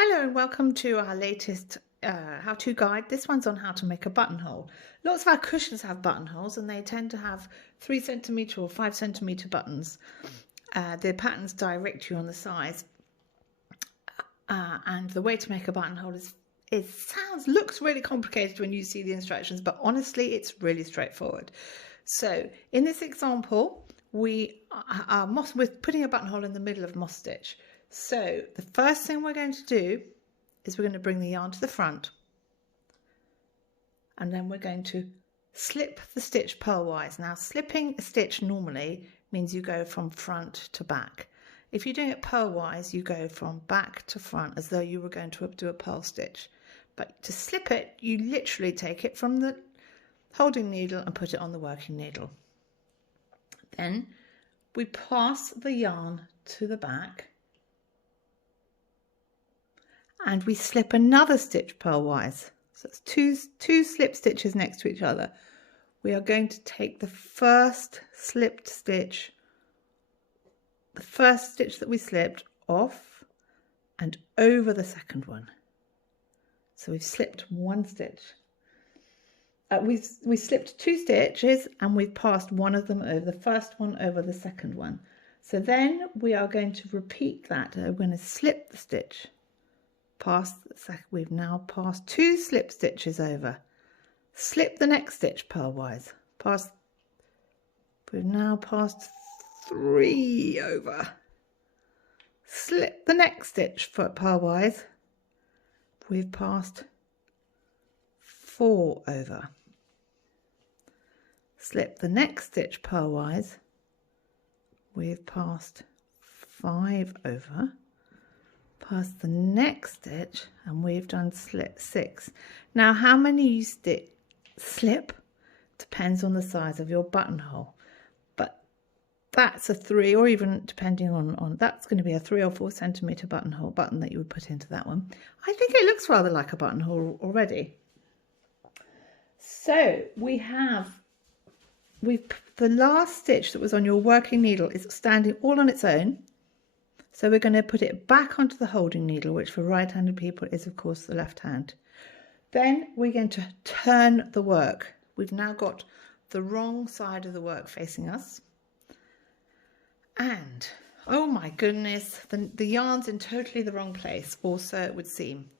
Hello and welcome to our latest how-to guide. This one's on how to make a buttonhole. Lots of our cushions have buttonholes and they tend to have 3 centimetre or 5 centimetre buttons. The patterns direct you on the size. And the way to make a buttonhole looks really complicated when you see the instructions, but honestly it's really straightforward. So in this example, we're putting a buttonhole in the middle of moss stitch. So the first thing we're going to do is we're going to bring the yarn to the front, and then we're going to slip the stitch purlwise. Now, slipping a stitch normally means you go from front to back. If you're doing it purlwise, you go from back to front as though you were going to do a purl stitch. But to slip it, you literally take it from the holding needle and put it on the working needle. Then we pass the yarn to the back and we slip another stitch purlwise. So it's two slip stitches next to each other. We are going to take the first slipped stitch, the first stitch that we slipped, off and over the second one. So we've slipped one stitch. We slipped 2 stitches and we've passed one of them over, the first one over the second one. So then we are going to repeat that. We're going to slip the stitch. We've now passed 2 slip stitches over. Slip the next stitch purlwise. We've now passed 3 over. Slip the next stitch purlwise. We've passed 4 over. Slip the next stitch purlwise. We've passed 5 over. Pass the next stitch and we've done slip 6. Now how many you slip depends on the size of your buttonhole, but that's a 3, or even depending on that's going to be a 3 or 4 centimetre button that you would put into that one. I think it looks rather like a buttonhole already. So the last stitch that was on your working needle is standing all on its own. So we're going to put it back onto the holding needle, which for right-handed people is of course the left hand. Then we're going to turn the work. We've now got the wrong side of the work facing us. And, oh my goodness, the yarn's in totally the wrong place, or so it would seem.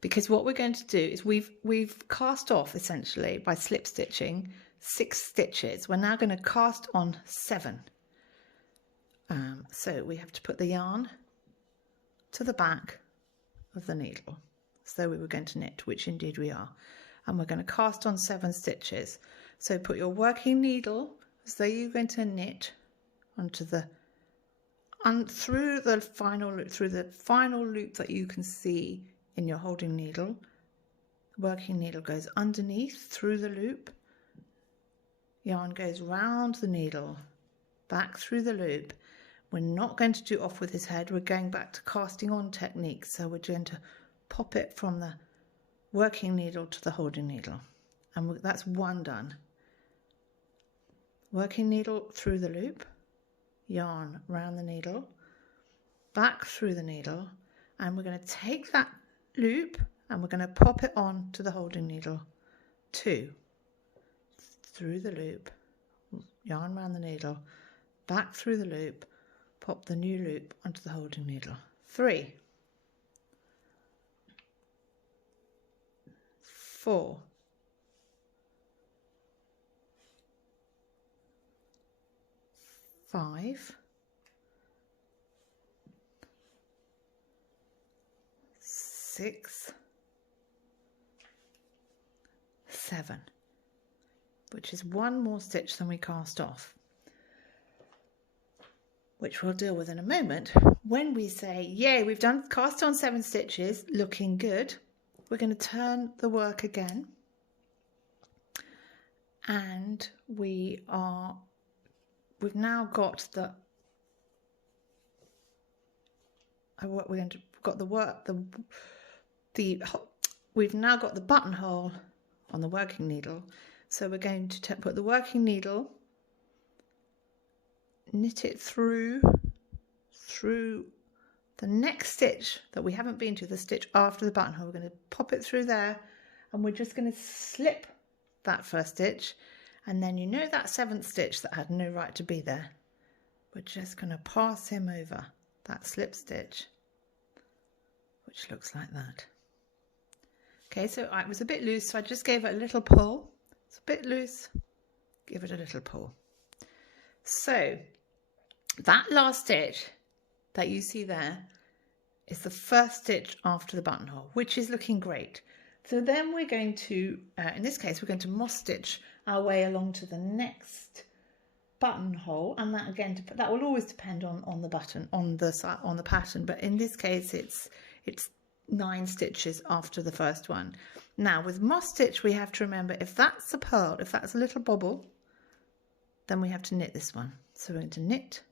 Because what we're going to do is we've cast off essentially by slip stitching 6 stitches. We're now going to cast on 7. So we have to put the yarn to the back of the needle. So we were going to knit, which indeed we are. And we're going to cast on 7 stitches. So put your working needle as though you're going to knit onto through the final loop that you can see in your holding needle. The working needle goes underneath through the loop. Yarn goes round the needle, back through the loop. We're not going to do off with his head. We're going back to casting on technique. So we're going to pop it from the working needle to the holding needle. And that's 1 done. Working needle through the loop, yarn round the needle, back through the needle. And we're going to take that loop and we're going to pop it on to the holding needle. 2. Through the loop, yarn round the needle, back through the loop, pop the new loop onto the holding needle. 3, 4, 5, 6, 7, which is 1 more stitch than we cast off, which we'll deal with in a moment. When we say, yay, we've done cast on 7 stitches, looking good, we're going to turn the work again. And we've now got we've now got the buttonhole on the working needle. So we're going to put the working needle, knit it through the next stitch that we haven't been to, the stitch after the buttonhole, we're going to pop it through there, and we're just going to slip that first stitch, and then you know that 7th stitch that had no right to be there, we're just going to pass him over that slip stitch, which looks like that. Okay, so it was a bit loose, so I just gave it a little pull. It's a bit loose, give it a little pull. So that last stitch that you see there is the first stitch after the buttonhole, which is looking great. So then we're going to, in this case, we're going to moss stitch our way along to the next buttonhole, and that again, that will always depend on the button, on the pattern, but in this case it's 9 stitches after the first one. Now with moss stitch, we have to remember, if that's a pearl, if that's a little bobble, then we have to knit this one. So we're going to knit.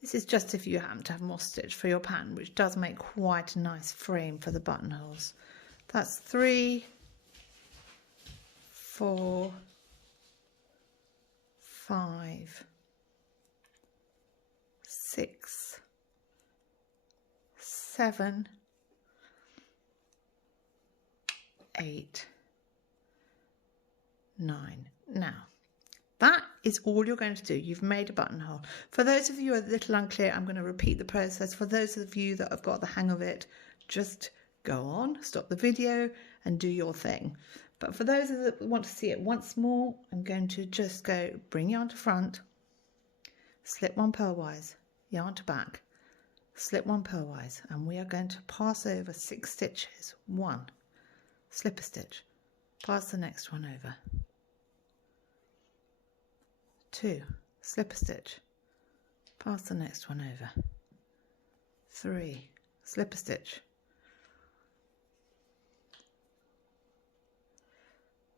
This is just if you happen to have moss stitch for your pattern, which does make quite a nice frame for the buttonholes. That's 3, 4, 5, 6, 7, 8, 9. Now, that is all you're going to do. You've made a buttonhole. For those of you who are a little unclear, I'm going to repeat the process. For those of you that have got the hang of it, just go on, stop the video and do your thing. But for those that want to see it once more, I'm going to just go bring yarn to front, slip 1 purlwise, yarn to back, slip 1 purlwise, and we are going to pass over 6 stitches. 1, slip a stitch, pass the next one over. 2, slip a stitch, pass the next one over. 3, slip a stitch,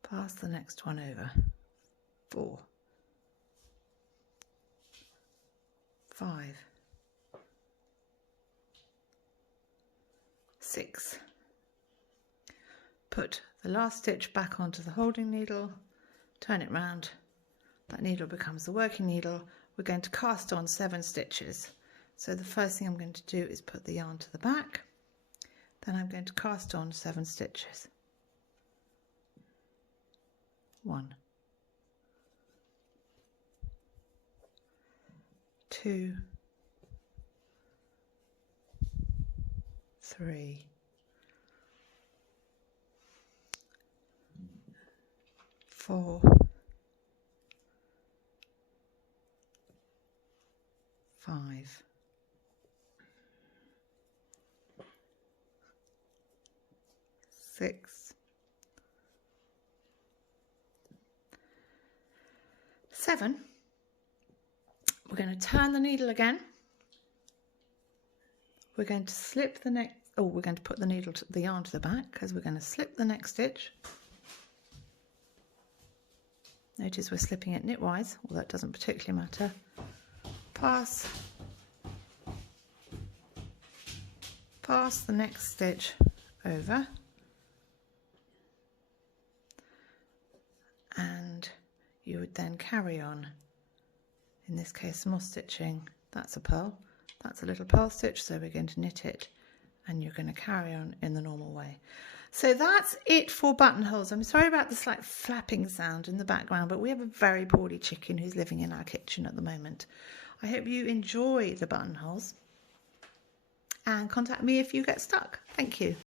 pass the next one over. 4, 5, 6. Put the last stitch back onto the holding needle, turn it round. That needle becomes the working needle. We're going to cast on 7 stitches. So the first thing I'm going to do is put the yarn to the back. Then I'm going to cast on 7 stitches. 1, 2, 3, 4, 5, 6, 7. We're going to turn the needle again. We're going to slip the next, we're going to put the yarn to the back, because we're going to slip the next stitch. Notice we're slipping it knitwise, although that doesn't particularly matter. Pass the next stitch over, and you would then carry on, in this case moss stitching. That's a purl, that's a little purl stitch, so we're going to knit it, and you're going to carry on in the normal way. So that's it for buttonholes. I'm sorry about the slight flapping sound in the background, but we have a very poorly chicken who's living in our kitchen at the moment. I hope you enjoy the buttonholes, and contact me if you get stuck. Thank you.